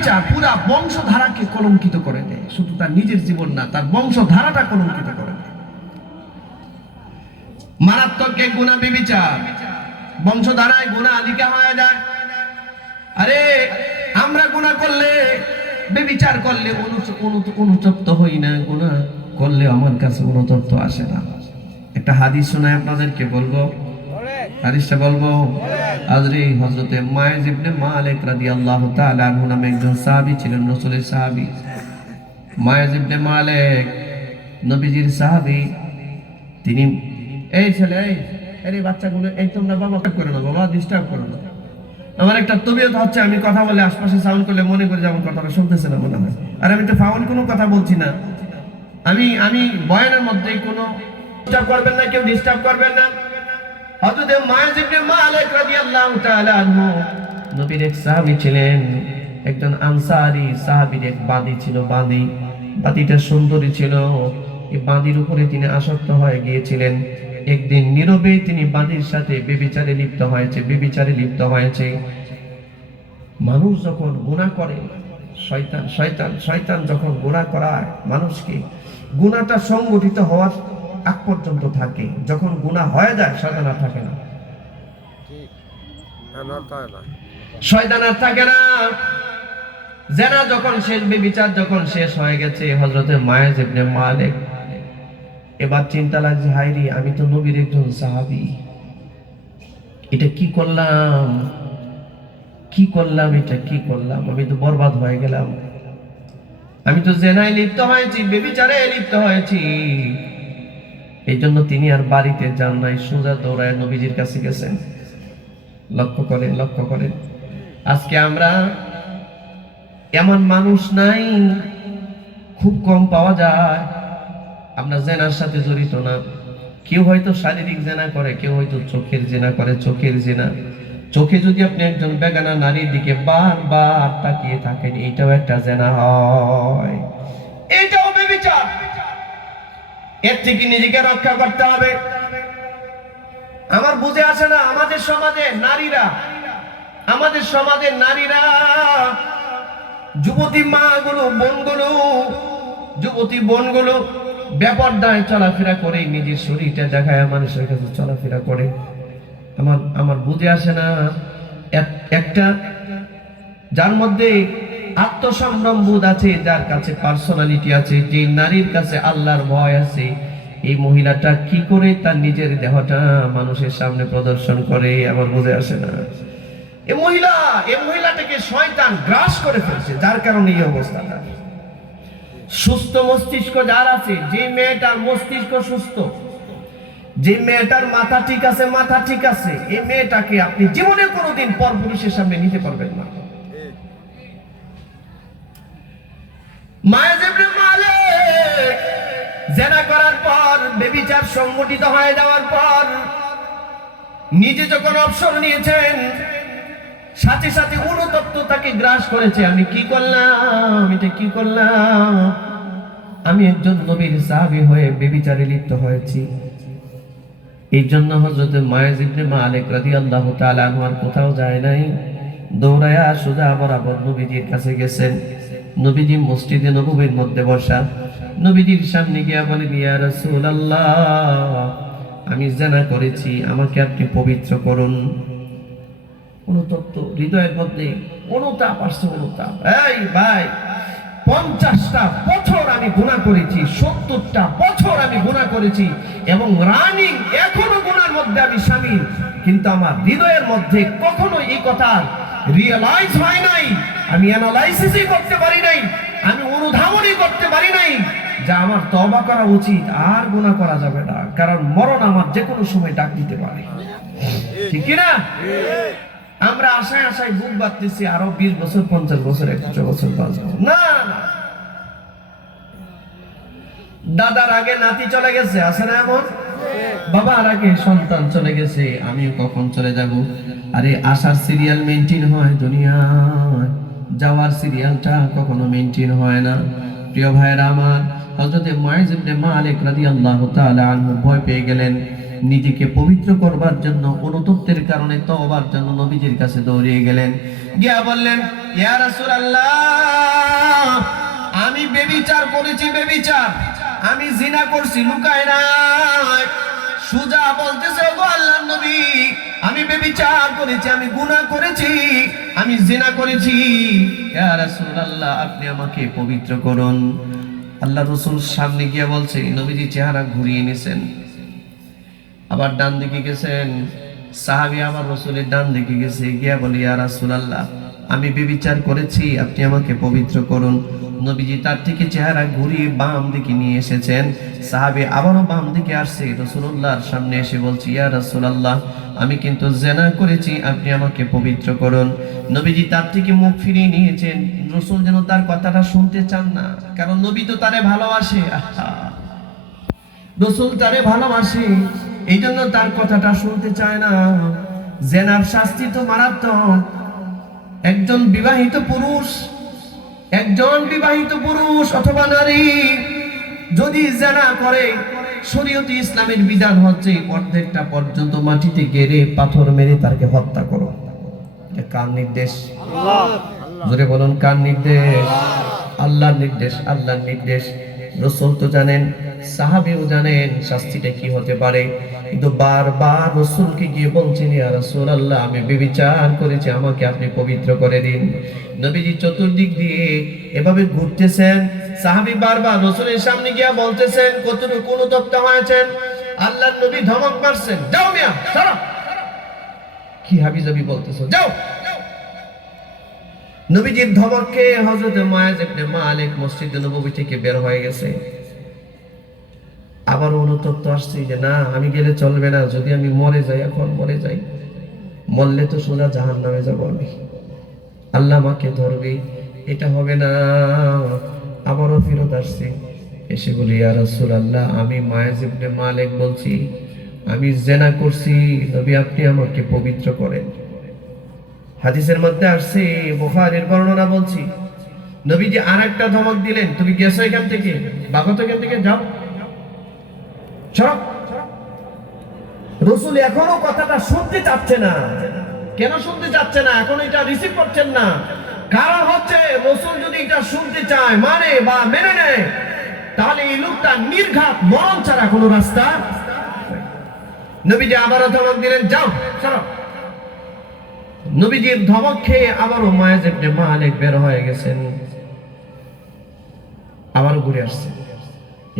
বেবিচার পুরা বংশধারাকে কলঙ্কিত করে দেয়, শুধু তার নিজের জীবন না, তার বংশধারাটা কলঙ্কিত করে দেয়। মারাত্মক এক গুনাহ বেবিচার, বংশধারায় গুনাহ লিখা হয়ে যায়। আরে আমরা গুনাহ করলে, বেবিচার করলে অনুতপ্ত হই না, গুনাহ করলে আমার কাছে অনুতপ্ত আসে না। একটা হাদিস শোনায় আপনাদেরকে বলবো, হাদিসটা বলবো। হযরতে মায়েজ ইবনে মালিক রাদিয়াল্লাহু তাআলা আনহু নামে একজন সাহাবী ছিলেন, রাসূলের সাহাবী। মায়েজ ইবনে মালিক নবীজির সাহাবী। তিনি এই ছেলে, এই বাচ্চাগুলো, এই তোমরা বাবা করো না, বাবা ডিস্টার্ব করো না। আমার একটা তবিয়ত হচ্ছে, আমি কথা বলে আশপাশে সাউন্ড করলে মনে করি যেমন কথাটা শুনতেছে না মনে হয়। আর আমি তো ফাউল কোনো কথা বলছি না, আমি বয়ানের মধ্যে কোনো ডিস্টার্ব করবেন না, কেউ ডিস্টার্ব করবেন না। হযরত মায়েজ ইবনে মালিক রাদিয়াল্লাহু তাআলা আনহু নবীর এক সাহাবী ছিলেন, একজন আনসারী সাহাবীর এক বাদী ছিল। বাদীটা সুন্দরী ছিল। এই বাদীর উপরে তিনি আসক্ত হয়ে গিয়েছিলেন। একদিন নীরবে তিনি বাদীর সাথে ব্যভিচারে লিপ্ত হয়েছে। মানুষ যখন গুনাহ করে, শয়তান যখন গুনাহ করায় মানুষকে, গুনাহটা সংগঠিত হওয়ার আগ পর্যন্ত থাকে। যখন গুনাহ হয়ে যায় শয়তান আর থাকে না, শয়তান আর থাকে না। জেনা যখন শেষ, ব্যভিচার যখন শেষ হয়ে গেছে, হযরতে মায়েজ ইবনে মালিক এবার চিন্তা লাগছে, হায়রে আমি তো নবীর একজন সাহাবী, এটা কি করলাম, এটা কি করলাম, আমি তো বরবাদ হয়ে গেলাম। আমি তো জেনায় লিপ্ত হয়েছি, ব্যভিচারে লিপ্ত হয়েছি। এই জন্য তিনি আর বাড়িতে যান নাই, সোজা দৌড়ায় নবীজির কাছে গেছেন। লক্ষ্য করেন আজকে আমরা এমন মানুষ নাই, খুব কম পাওয়া যায় আমরা জেনার সাথে জড়িত না। কেউ হয়তো শারীরিক জেনা করে, কেউ হয়তো চোখের জেনা করে। চোখে যদি আপনি একজন বেগানা নারীর দিকে বারবার তাকিয়ে থাকেন, এটাও একটা জেনা হয়, এটাও ব্যভিচার। এর থেকে নিজেকে রক্ষা করতে হবে। আমার বুঝে আসে না, আমাদের সমাজের নারীরা, যুবতী মাগুলো, বোনগুলো বেপরদায় চলাফেরা করে, নিজের শরীরটা দেখায় মানুষের কাছে চলাফেরা করে। আমার বুঝে আসে না, একটা যার মধ্যে আত্মসম্ভ্রম বোধ আছে, যার কাছে পার্সোনালিটি আছে, যে নারীর কাছে আল্লাহর ভয় আছে, এই মহিলাটা কি করে তার নিজের দেহটা মানুষের সামনে প্রদর্শন করে, আমার বুঝে আসে না। এই মহিলাটাকে শয়তান গ্রাস করে ফেলছে, যার কারণে এই অবস্থাটা। সুস্থ মস্তিষ্ক যার আছে, যে মেয়েটার মস্তিষ্ক সুস্থ, যে মেয়েটার মাথা ঠিক আছে, এই মেয়েটাকে আপনি জীবনে কোনোদিন পরপুরুষের সামনে নিতে পারবেন না। মায়েজ ইবনে মালিক জেনা করার পর, ব্যভিচার সংগঠিত হয়ে যাওয়ার পর, নিজে যখন অবসর নিয়েছেন, সাথে সাথে অনুতপ্ত তাকে গ্রাস করেছে। আমি কি করলাম, এটা কি করলাম, আমি একজন নবীর সাহাবী হয়ে ব্যভিচারে লিপ্ত হয়েছি। এই জন্য হযরত মায়েজ ইবনে মালিক রাদিয়াল্লাহু তাআলা আনহু আর কোথাও যায় নাই, দৌড়ায়া সোজা বরাবর নবীজির কাছে গেছেন। নবীজি মসজিদে নববীর মধ্যে বসা, নবীজির সামনে গিয়া বলেন, ইয়া রাসূলুল্লাহ, আমি জিনা করেছি, আমাকে আপনি পবিত্র করুন। অনুতপ্ত হৃদয়ের মধ্যে অনুতাপ আসছে, অনুতাপ। এই ভাই, 50টা বছর আমি গুনাহ করেছি, 70টা বছর আমি গুনাহ করেছি, এবং রানিং এখনো গুনার মধ্যে আমি শামিল, কিন্তু আমার হৃদয়ের মধ্যে কখনো এই কথা রিয়ালাইজ হয় নাই, আমি অ্যানালাইসিসই করতে পারি নাই, আমি অনুধাবনই করতে পারি নাই যে আমার তওবা করা উচিত, আর গুনাহ করা যাবে না, কারণ মরণ আমার যে কোনো সময় ডাক দিতে পারে। ঠিক কি না? আমরা আশায় বুক বাঁধতেছি, আরো 20 বছর, 50 বছর, 100 বছর বাঁচবো না। দাদার আগে নাতি চলে গেছে, আছে না এমন? বাবার আগে সন্তান চলে গেছে, আমিও কখন চলে যাব। আরে আসার সিরিয়াল মেইনটেইন হয় দুনিয়ায়, যাওয়ার সিরিয়ালটা কখনো মেইনটেইন হয় না। প্রিয় ভাইরা আমার, হযরত মায়েজ ইবনে মালিক রাদিয়াল্লাহু তাআলা আনহু ভয় পেয়ে গেলেন। নিজেকে পবিত্র করবার জন্য, অনুতপ্তের কারণে তওবার জন্য নবীজির কাছে দৌড়িয়ে গেলেন। গিয়া বললেন, ইয়া রাসূলুল্লাহ, আমি ব্যভিচার করেছি, ব্যভিচার, আমি জিনা করছি, লুকায় নাই। সুজা বলতেছে, ওগো আল্লাহর নবী, আমি ব্যভিচার করেছি, আমি গুনাহ করেছি, আমি জিনা করেছি। ইয়া রাসূলুল্লাহ, আপনি আমাকে পবিত্র করুন। আল্লাহ রাসূল সামনে গিয়ে বলছে, নবীজি চেহারা ঘুরিয়ে নিছেন, আবার ডান দিকে গেছেন। সাহাবী আবার রাসূলের ডান দিকে গেছে, গিয়া বলে, ইয়া রাসূলুল্লাহ, আমি ব্যভিচার করেছি, আপনি আমাকে পবিত্র করুন। নবীজি তার থেকে চেহারা ঘুরিয়ে বাম দিকে নিয়ে এসেছেন। সাহাবী আবারও বাম দিকে আসছে, রাসূলুল্লাহর সামনে এসে বলছে, ইয়া রাসূলুল্লাহ, আমি কিন্তু জিনা করেছি, আপনি আমাকে পবিত্র করুন। নবীজি তার থেকে মুখ ফিরিয়ে নিয়েছেন। রাসূল যেন তার কথাটা শুনতে চান না, কারণ নবী তো তারে ভালোবাসে। রাসূল তারে ভালোবাসে, এই জন্য তার কথাটা শুনতে চায় না। জিনার শাস্তি তো মারাত্মক। একজন বিবাহিত পুরুষ অথবা নারী যদি জিনা করে, শরীয়তে ইসলামের বিধান হচ্ছে অর্ধেকটা পর্যন্ত মাটিতে গেড়ে পাথর মেরে তাকে হত্যা করো। কার নির্দেশ? জোরে বলুন, কার নির্দেশ? আল্লাহর নির্দেশ, আল্লাহর নির্দেশ। রাসূল তো জানেন, সাহাবীও জানেন শাস্তিটা কি হতে পারে, কিন্তু বারবার রাসূলকে গিয়ে বলছেন, ইয়া রাসূলুল্লাহ, আমি ব্যভিচার করেছি, আমাকে আপনি পবিত্র করে দিন। নবীজি চতুর্দিক দিয়ে এভাবে ঘুরতেছেন। সাহাবী বারবার রাসূলের সামনে গিয়ে বলতেছেন, কতটুকু অনুতপ্ত হয়েছেন। আল্লাহর নবী ধমক মারছেন, যাও মিয়া, সরো। কি হাবিজাবি বলতেছো, যাও। নবীজির ধমকে হযরত মুয়াজ ইবনে মালিক মসজিদ নববী থেকে বের হয়ে গেছে। আবার অনুতপ্ত আসছে যে না, আমি গেলে চলবে না, যদি আমি মরে যাই, এখন মরে যাই, মরলে তো সোজা জাহান্নামে যাব আমি, আল্লাহ আমাকে ধরবে, এটা হবে না। আবারও ফেরত আসছে, এসে বলি, ইয়া রাসূলুল্লাহ, আমি মুয়াজ ইবনে মালিক বলছি, আমি জিনা করছি, নবী আপনি আমাকে পবিত্র করেন। হাদিসের মধ্যে আসছে, বুখারীর বর্ণনা বলছি, নবীজি আরেকটা ধমক দিলেন, তুমি গেছো এখান থেকে, ভাগো তো এখান থেকে, যাও। রাসূল এখনো কথাটা শুনতে চাচ্ছে না। কেন শুনতে চাচ্ছে না? এখন এটা রিসিভ করছেন না। কারণ হচ্ছে, রাসূল যদি এটা শুনতে চায়, মানে বা মেনে নেয়, তাহলে এই লোকটা নির্ঘাত মরণ ছাড়া কোনো রাস্তা। নবীজি আবারও ধমক দিলেন, যাও, চলো। নবীজির ধমক খেয়ে আবারও মুয়াজ ইবনে মালিক বের হয়ে গেছেন। আবারও ঘুরে আসছেন,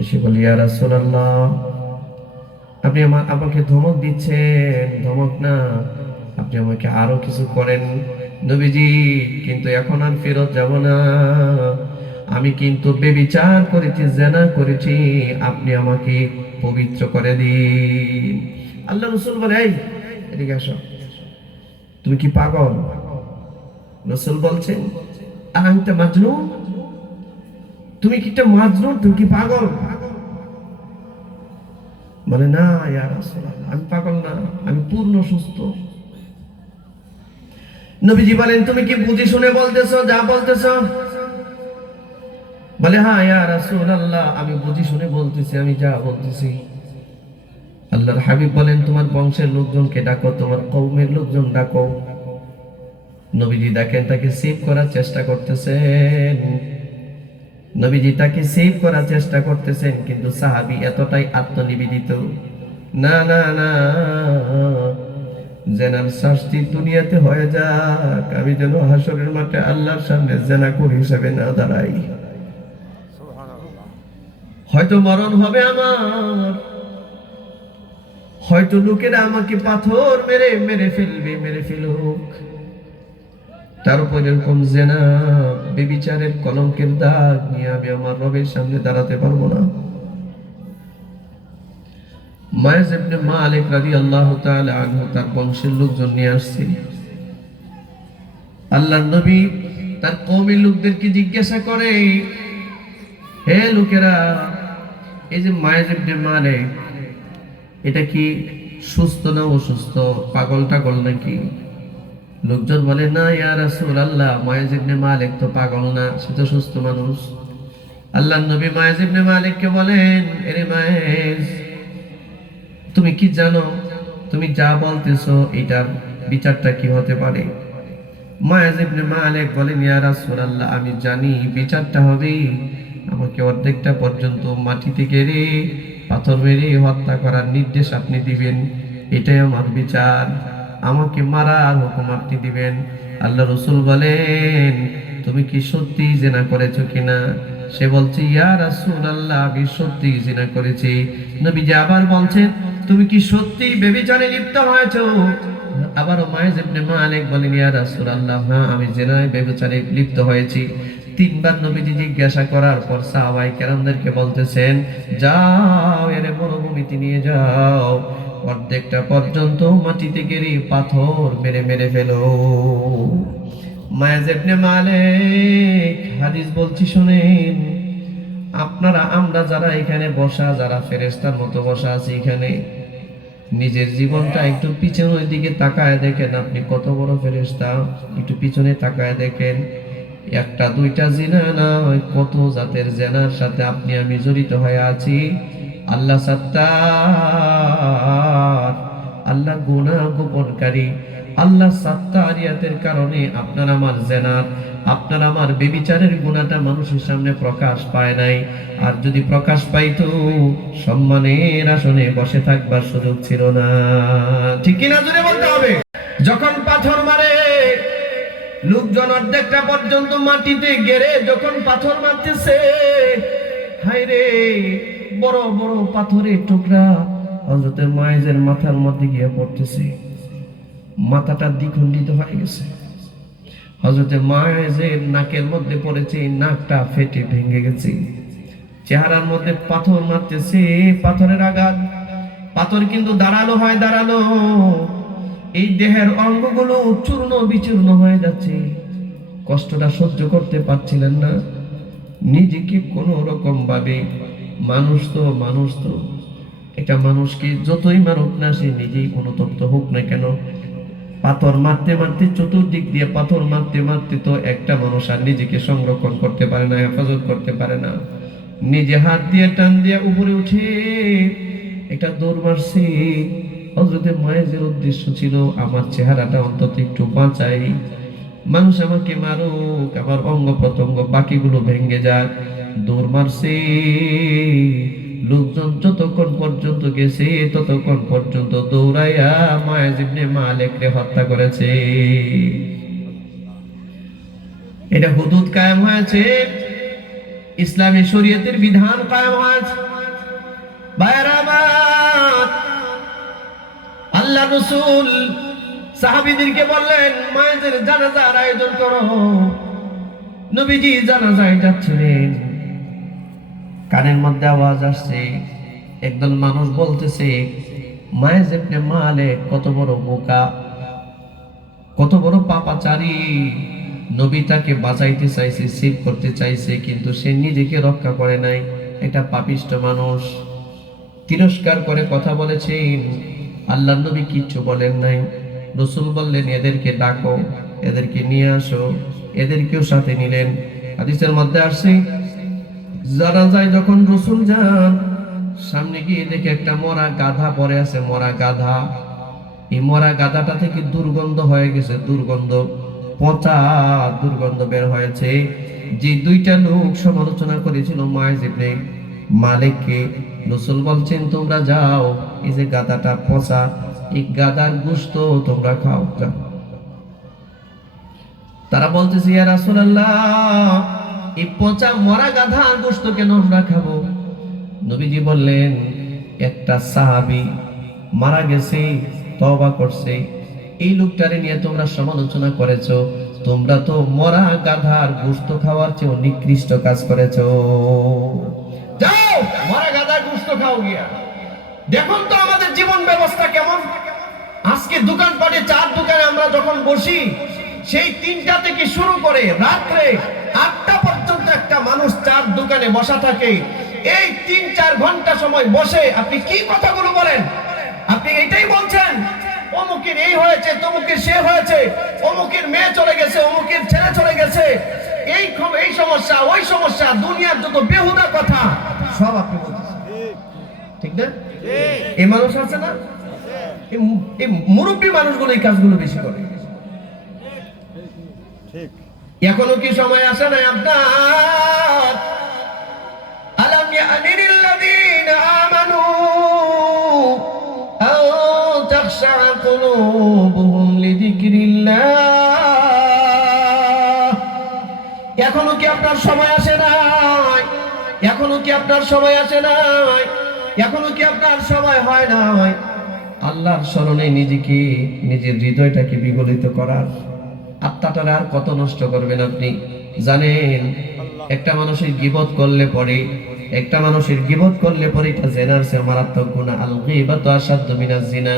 এসে বলি, ইয়া রাসূলুল্লাহ, আপনি আমাকে ধমক দিচ্ছেন, ধমক না, আপনি আমাকে আরো কিছু করেন। নবীজি, কিন্তু এখন আর ফেরত যাব না, আমি কিন্তু ব্যভিচার করেছি, জিনা করেছি, আপনি আমাকে পবিত্র করে দিন। আল্লাহ রাসূল বলে, এই এদিকে আসো, তুমি কি পাগল? রাসূল বলছেন, আনতা মাজনুন, তুমি কি একটা মাজনুন, তুমি কি পাগল? বলে, না ইয়া রাসূলুল্লাহ, আমি পাগল না, আমি পূর্ণ সুস্থ। নবীজি বলেন, তুমি কি বুঝে শুনে বলতেছো, যা বলতেছো? বলে, হ্যাঁ ইয়া রাসূলুল্লাহ, আমি বুঝে শুনে বলতেছি, আমি যা বলতেছি। আল্লাহর হাবিব বলেন, তোমার বংশের লোকজনকে ডাকো, তোমার কওমের লোকজন ডাকো। নবীজি দেখেন, তাকে সেভ করার চেষ্টা করতেছেন। নবীজি তাকে সেভ করার চেষ্টা করতেছেন, কিন্তু সাহাবী এতটাই আত্মনিবেদিত, না না না, জিনার শাস্তি দুনিয়াতে হয়ে যাক, আমি যেন হাসরের মাঠে আল্লাহর সামনে জিনাকুর হিসেবে না দাঁড়াই। হয়তো মরণ হবে আমার, হয়তো লোকেরা আমাকে পাথর মেরে মেরে ফেলবে, মেরে ফেলুক, তার উপর এরকম জিনা ব্যভিচারের কলঙ্কের দাগ নিয়ে আমি আমার রবের সামনে দাঁড়াতে পারবো না। মুয়াজ ইবনে মালিক রাদিয়াল্লাহু তাআলা আনহু তার বংশের লোকজন নিয়ে আসছে। আল্লাহর নবী তার কওমের লোকদেরকে জিজ্ঞাসা করে, হে লোকেরা, এই যে মুয়াজ ইবনে মালিক, এটা কি সুস্থ না অসুস্থ, পাগল টাগল নাকি? লোকজন বলে, না ইয়া রাসূলুল্লাহ, মুয়াজ ইবনে মালিক তো পাগল না, সে তো সুস্থ মানুষ। আল্লাহর নবী মুয়াজ ইবনে মালিককে বলেন, এরে মুয়াজ, তুমি কি জানো, তুমি যা বলতেছো এটার বিচারটা কি হতে পারে? মায়াজ ইবনে মালিক বলেন, ইয়া রাসূলুল্লাহ, আমি জানি বিচারটা হবে আমাকে অর্ধেকটা পর্যন্ত মাটিতে গেড়ে পাথর মেরে হত্যা করার নির্দেশ আপনি দিবেন, এটাই আমার বিচার। আমাকে মারার হুকুম আপনি দিবেন। আল্লাহ রাসূল বলেন, তুমি কি সত্যি জিনা করেছো কিনা? সে বলছে, ইয়া রাসূলুল্লাহ, আমি সত্যি জিনা করেছি। নবীজি আবার বলছেন, তুমি কি সত্যি ব্যভিচারে লিপ্ত হয়েছো? আবারও মায়েজ ইবনে মালিক বলেন, ইয়া রাসূলুল্লাহ, হ্যাঁ, আমি জিনায় ব্যভিচারে লিপ্ত হয়েছি। তিনবার নবীজি জিজ্ঞাসা করার পর সাহাবায়ে কেরামদেরকে বলতেছেন, যাও এর মরুভূমিতে নিয়ে যাও, অর্ধেকটা পর্যন্ত মাটিতে গেড়ে পাথর মেরে মেরে ফেলো। মায়েজ ইবনে মালিক হাদিস বলছি শুনেন। আপনারা আমরা যারা এখানে বসা, যারা ফেরেশতার মতো বসা আছি এখানে, নিজের জীবনটা একটু পিছনের দিকে তাকায় দেখেন, আপনি কত বড় ফেরেশতা। একটু পিছনে তাকায় দেখেন, একটা দুইটা জিনা নয়, কত জাতের জেনার সাথে আপনি আমি জড়িত হয়ে আছি। আল্লাহ সাত্তার, আল্লাহ গুনাহ গোপনকারী। আল্লাহ সাত্তারিয়াতের কারণে আপনার আমার জেনার, আপনার আমার বেবিচারের গুনাহটা মানুষের সামনে প্রকাশ পায় নাই। আর যদি প্রকাশ পাইতো, সম্মানের আসনে বসে থাকবার সুযোগ ছিল না। ঠিক কিনা জোরে বলতে হবে। যখন পাথর মারে, লোকজন অর্ধেকটা পর্যন্ত মাটিতে গেড়ে যখন পাথর মারতেছে, হায় রে, বড় বড় পাথরের টুকরা হযরতে মায়েজের মাথার মধ্যে গিয়ে পড়তেছে। মাথাটা দ্বিখণ্ডিত হয়ে গেছে। হযরতে মায়েজের নাকের মধ্যে পড়েছে, নাকটা ফেটে ভেঙে গেছে। চেহারার মধ্যে পাথর মারতেছে, পাথরের আঘাত। পাথর কিন্তু দাঁড়ালো হয়, দাঁড়ালো। এই দেহের অঙ্গগুলো চূর্ণ বিচূর্ণ হয়ে যাচ্ছে। কষ্টটা সহ্য করতে পারছিলেন না। নিজেকে কোনো রকম ভাবে, মানুষ তো এটা মানুষকে যতই মারুক না, সে নিজেই অনুতপ্ত হোক না কেন, পাথর মারতে মারতে, চতুর্দিক দিয়ে পাথর মারতে মারতে তো একটা মানুষ আর নিজেকে সংরক্ষণ করতে পারে না, হেফাজত করতে পারে না। নিজে হাত দিয়ে টান দিয়ে উপরে উঠে এটা দৌড় মারছে। হযরতে মায়েজের উদ্দেশ্য ছিল, আমার চেহারাটা অন্তত একটু বাঁচাই, মানুষ আমাকে মারুক, আমার অঙ্গ প্রত্যঙ্গ বাকিগুলো ভেঙে যাক। দৌড় মারছে। লোকজন যতক্ষণ পর্যন্ত গেছে, ততক্ষণ পর্যন্ত দৌড়াইয়া মায়েজ ইবনে মালিককে হত্যা করেছে। এটা হুদুদ কায়েম হয়েছে, ইসলামী শরীয়তের বিধান কায়েম হয়েছে। ভাইরা আমার, আল্লাহ রাসূল সাহাবীদেরকে বললেন, মায়েজের জানাজার আয়োজন করো। নবীজি জানাজায় যাচ্ছিলেন, কানের মধ্যে আওয়াজ আসছে, একদল মানুষ বলতেছে, মায়েজ ইবনে মালিক কত বড় বোকা, কত বড় পাপাচারী। নবী তাকে বাঁচাইতে চাইছে, সেভ করতে চাইছে, কিন্তু সে নিজেকে রক্ষা করে নাই। এটা পাপিষ্ট মানুষ। তিরস্কার করে কথা বলেছেন। আল্লাহ নবী কিচ্ছু বলেন নাই। রাসূল বললেন, এদেরকে ডাকো, এদেরকে নিয়ে আসো। এদেরকেও সাথে নিলেন। হাদিসের মধ্যে আসছে, জানাজায় যখন রাসূল যান, সামনে গিয়ে দেখে একটা মরা গাধা পড়ে আছে, মরা গাধা। এই মরা গাধাটা থেকে দুর্গন্ধ হয়ে গেছে, দুর্গন্ধ, পচা দুর্গন্ধ বের হয়েছে। যে দুইটা লোক সমালোচনা করেছিল মায়েজ ইবনে মালিককে, রাসূল বলছেন, তোমরা যাও, এই যে গাধাটা পচা, এই গাধার গোশত তোমরা খাও। তারা বলতেছে, ইয়া রাসূলুল্লাহ, এই পচা মরা গাধার গোশত কেন আমরা খাবো? নবীজি বললেন, একটা সাহাবী মারা গেছে, তওবা করছে, এই লোকটারে নিয়ে তোমরা সমালোচনা করেছো। তোমরা তো মরা গাধার গোশত খাওয়ার চেয়ে নিকৃষ্ট কাজ করেছো। যাও, মরা গাধার গোশত খাও গিয়া। দেখুন তো আমাদের জীবন ব্যবস্থা কেমন। আজকে দোকানপাটে, চার দোকানে আমরা যখন বসি, সেই 3টা থেকে শুরু করে রাত্রে 8টা পর্যন্ত একটা মানুষ চার দোকানে বসা থাকে। এই 3-4 ঘন্টা সময় বসে আপনি কি কথাগুলো বলেন? আপনি এটাই বলছেন, অমুকের এই হয়েছে, তমুকের সে হয়েছে, অমুকের মেয়ে চলে গেছে, অমুকের ছেলে চলে গেছে, এই সমস্যা, ওই সমস্যা, দুনিয়ার যত বেহুদা কথা সব আপনি বলতেছেন। ঠিক না? এই মানুষ আছে না, এই মুরব্বী মানুষগুলো এই কাজগুলো বেশি করে। এখনো কি সময় আসে নাই আপনার? আলাম ইয়ানিল লাযীনা আমানু আন তাখশা কুলুবুহুম লিযিকরিল্লাহ। এখনো কি আপনার সময় আসে নাই? এখনো কি আপনার সময় আসে নাই? এখনো কি আপনার সময় হয় নাই আল্লাহর স্মরণে নিজেকে, নিজের হৃদয়টাকে বিগলিত করার? আত্মাটার আর কত নষ্ট করবেন আপনি? জানেন, একটা মানুষের গীবত করলে পরে, একটা মানুষের গীবত করলে পরে এটা জেনার চেয়ে মারাত্মক গুনাহ। আল গীবাতু আশাদ্দু মিনাজ জিনা।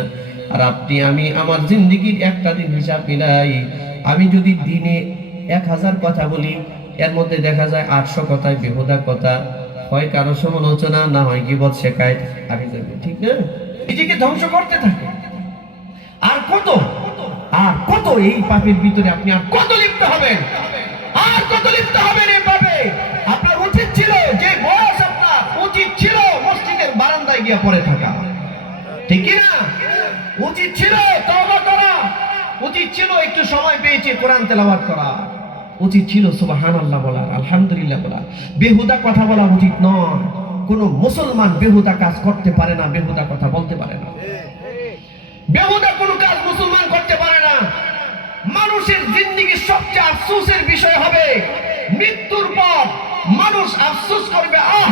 আর আপনি আমি আমার জিন্দেগির একটা দিন হিসাব মিলাই, আমি যদি দিনে 1000 কথা বলি, এর মধ্যে দেখা যায় 800 কথায় বেহুদা কথা, হয় কারো সমালোচনা, না হয় গীবত শেখায়। আমি ঠিক না? নিজেকে ধ্বংস করতে থাকে। আর কত, আর কত এই পাপের ভিতরে আপনি আর কত লিপ্ত হবেন? আর কত লিপ্ত হবেন এই পাপে? আপনার উচিত ছিল, যে বয়স আপনার উচিত ছিল মসজিদের বারান্দায় গিয়ে পড়ে থাকা, ঠিক কি না? উচিত ছিল তওবা করা, উচিত ছিল একটু সময় পেয়েছে কোরআন তেলাওয়াত করা, উচিত ছিল সুবহানাল্লাহ বলা, আলহামদুলিল্লাহ বলা। বেহুদা কথা বলা উচিত নয়। কোন মুসলমান বেহুদা কাজ করতে পারে না, বেহুদা কথা বলতে পারে না, বেহুদা কোনো কাজ মুসলমান করতে পারে না। মানুষের জিন্দেগির সবচেয়ে আফসোসের বিষয় হবে মৃত্যুর পর মানুষ আফসোস করবে, আহ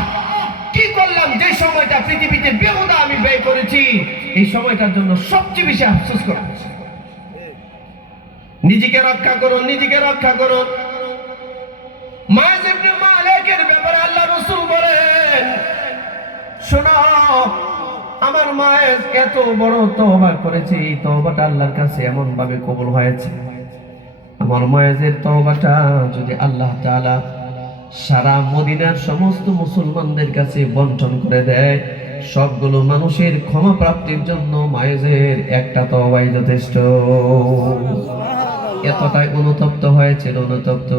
কি করলাম, যে সময়টা পৃথিবীতে বেহুদা আমি ব্যয় করেছি, এই সময়টার জন্য সবচেয়ে বেশি আফসোস করবে। নিজেকে রক্ষা করুন, নিজেকে রক্ষা করুন। মায়েজ ইবনে মালিকের ব্যাপারে আল্লাহ রাসূল বলেন, শোনো, আমার মায়েজ এত বড় তওবা করেছে, এই তওবাটা আল্লাহর কাছে এমন ভাবে কবুল হয়েছে। আমার মায়েজের তওবাটা যদি আল্লাহ তাআলা সারা মদিনার সমস্ত মুসলমানদের কাছে বন্টন করে দেয়, সবগুলো মানুষের ক্ষমা প্রাপ্তির জন্য মায়েজের একটা তওবাই যথেষ্ট। এতটাই অনুতপ্ত হয়েছিল, অনুতপ্ত।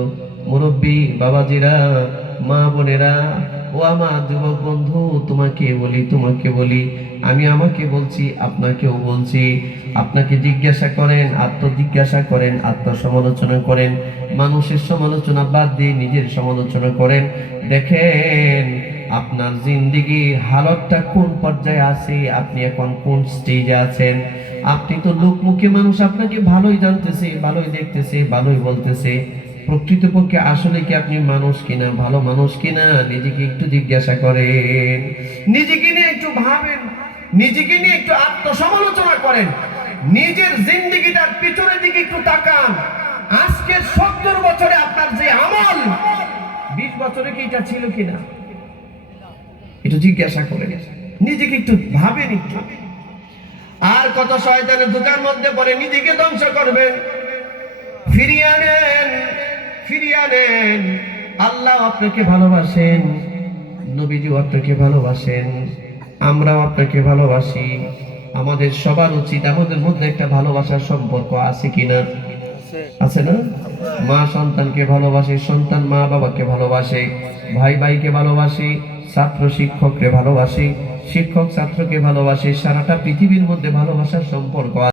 মুরব্বী বাবাজিরা, মা বোনেরা, ও আমার যুবক বন্ধু, তোমাকে বলি, তোমাকে বলি, আমি আমাকে বলছি, আপনাকেও বলছি, আপনাকে জিজ্ঞাসা করেন, আত্মজিজ্ঞাসা করেন, আত্মসমালোচনা করেন, মানুষের সমালোচনা বাদ দিয়ে নিজের সমালোচনা করেন। দেখেন আপনার জিন্দেগি হালতটা কোন পর্যায়ে আছে, আপনি এখন কোন স্টেজে আছেন। আপনি তো লোকমুখে মানুষ আপনাকে ভালোই জানতেছে, ভালোই দেখতেছে, ভালোই বলতেছে, প্রকৃতপক্ষে আসলে কি আপনি মানুষ কিনা, ভালো মানুষ কিনা? নিজেকে একটু জিজ্ঞাসা করেন, নিজেকে নিয়ে একটু ভাবেন, নিজেকে নিয়ে একটু আত্মসমালোচনা করেন, নিজের জিন্দেগিটার পিছনের দিকে একটু তাকান। আজকে 70 বছরে আপনার যে আমল, 20 বছরে কি এটা ছিল কিনা একটু জিজ্ঞাসা করেন, নিজেকে একটু ভাবেন একটু। আর কত শয়তানের দোকান মধ্যে পড়ে নিজেকে ধ্বংস করবেন। ফিরিয়ে আনেন, ফিরিয়ে আনেন। আল্লাহ আপনাকে ভালোবাসেন, নবীজি আপনাকে ভালোবাসেন, আমরাও আপনাকে ভালোবাসি। আমাদের সবার উচিত আমাদের মধ্যে একটা ভালোবাসার সম্পর্ক আছে কিনা? আছে না? মা সন্তানকে ভালোবাসে, সন্তান মা বাবাকে ভালোবাসে, ভাই ভাইকে ভালোবাসে, ছাত্র শিক্ষককে ভালোবাসে, শিক্ষক ছাত্রকে ভালোবাসে। সারাটা পৃথিবীর মধ্যে ভালোবাসার সম্পর্ক